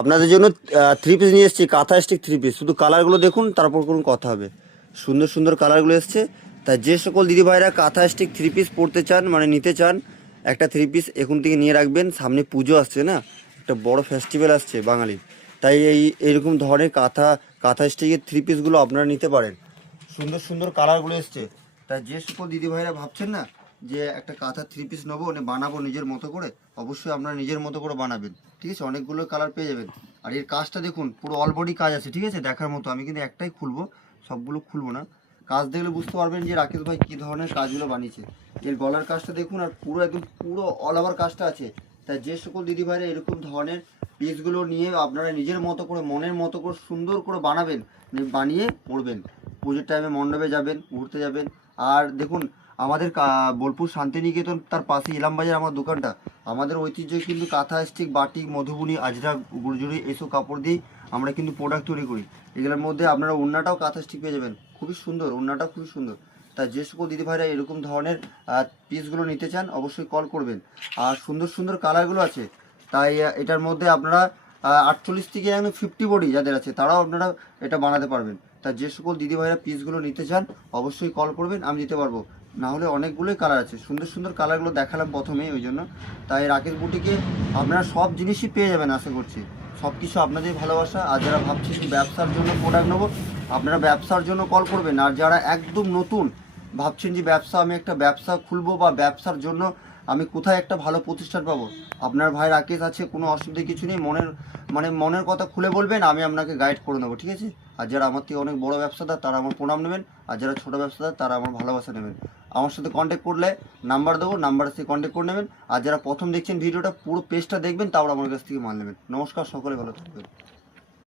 আপনাদের জন্য three piece নিয়ে এসেছি, কাঁথা স্টিক থ্রি পিস। শুধু কালারগুলো দেখুন, তারপর কোনো কথা হবে। সুন্দর সুন্দর কালারগুলো এসছে। তাই যে সকল দিদিভাইরা কাঁথা স্টিক থ্রি পিস পরতে চান, মানে নিতে চান, একটা থ্রি পিস এখন থেকে নিয়ে রাখবেন। সামনে পুজো আসছে না, একটা বড় ফেস্টিভ্যাল আসছে বাঙালির। তাই এইরকম ধরনের কাঁথা স্টিকের থ্রি পিসগুলো আপনারা নিতে পারেন। সুন্দর সুন্দর কালারগুলো এসছে। তাই যে সকল দিদিভাইরা ভাবছেন না যে একটা কাঁথা থ্রি পিস নেবো, বানাবো নিজের মতো করে, অবশ্যই আপনারা নিজের মতো করে বানাবেন। ঠিক আছে, অনেকগুলো কালার পেয়ে যাবেন। আর এর কাজটা দেখুন, পুরো অল বডি কাজ আছে, ঠিক আছে, দেখার মতো। আমি কিন্তু একটাই খুলবো, সবগুলো খুলবো না। কাজ দেখলে বুঝতে পারবেন যে রাকেশ ভাই কী ধরনের কাজগুলো বানিয়েছে। এর গলার কাজটা দেখুন, আর পুরো একদম পুরো অল ওভার কাজটা আছে। তাই যে সকল দিদিভাইরা এরকম ধরনের পিসগুলো নিয়ে আপনারা নিজের মতো করে, মনের মতো করে সুন্দর করে বানাবেন, বানিয়ে পরবেন। পুজোর টাইমে মণ্ডপে যাবেন, ঘুরতে যাবেন। আর দেখুন, আমাদের বোলপুর শান্তিনিকেতন, তার পাশে ইলামবাজার আমার দোকানটা। আমাদের ঐতিহ্য কিন্তু কাঁথা স্টিক, বাটিক, মধুবনী, আজরা, গুরজুরি, এইসব কাপড় দিয়েই আমরা কিন্তু প্রোডাক্ট তৈরি করি। এগুলোর মধ্যে আপনারা ওড়নাটাও কাঁথা স্টিক পেয়ে যাবেন, খুবই সুন্দর, ওড়নাটাও খুবই সুন্দর। তাই যে সকল দিদিভাইরা এরকম ধরনের পিসগুলো নিতে চান, অবশ্যই কল করবেন। আর সুন্দর সুন্দর কালারগুলো আছে। তাই এটার মধ্যে আপনারা 48 থেকে একদম 50 বডি যাদের আছে, তারাও আপনারা এটা বানাতে পারবেন। তা যে সকল দিদিভাইরা পিসগুলো নিতে চান, অবশ্যই কল করবেন, আমি দিতে পারবো। না হলে অনেকগুলোই কালার আছে, সুন্দর সুন্দর কালারগুলো দেখালাম প্রথমেই, ওই জন্য। তাই রাকেশ বুটিকে আপনারা সব জিনিসই পেয়ে যাবেন, আশা করছি। সব কিছু আপনাদের ভালোবাসা। আর যারা ভাবছেন যে ব্যবসার জন্য প্রোডাক্ট নেবো, আপনারা ব্যবসার জন্য কল করবেন। আর যারা একদম নতুন ভাবছেন যে আমি একটা ব্যবসা খুলবো, বা ব্যবসার জন্য আমি কোথায় একটা ভালো প্রতিষ্ঠান পাবো, আপনার ভাই রাকেশ আছে, কোনো অসুবিধা কিছু নেই। মনের কথা খুলে বলবেন, আমি আপনাকে গাইড করে নেবো, ঠিক আছে। আর যারা আমার থেকে অনেক বড় ব্যবসাদার, তারা আমার প্রণাম নেবেন। আর যারা ছোটো ব্যবসাদার, তারা আমার ভালোবাসা নেবেন। আমার সাথে কন্ট্যাক্ট করলে নাম্বার দেবো, নাম্বারের সাথে কন্ট্যাক্ট করে নেবেন। আর যারা প্রথম দেখছেন ভিডিওটা, পুরো পেজটা দেখবেন, তারপর আমার কাছ থেকে মাল নেবেন। নমস্কার, সকলে ভালো থাকবেন।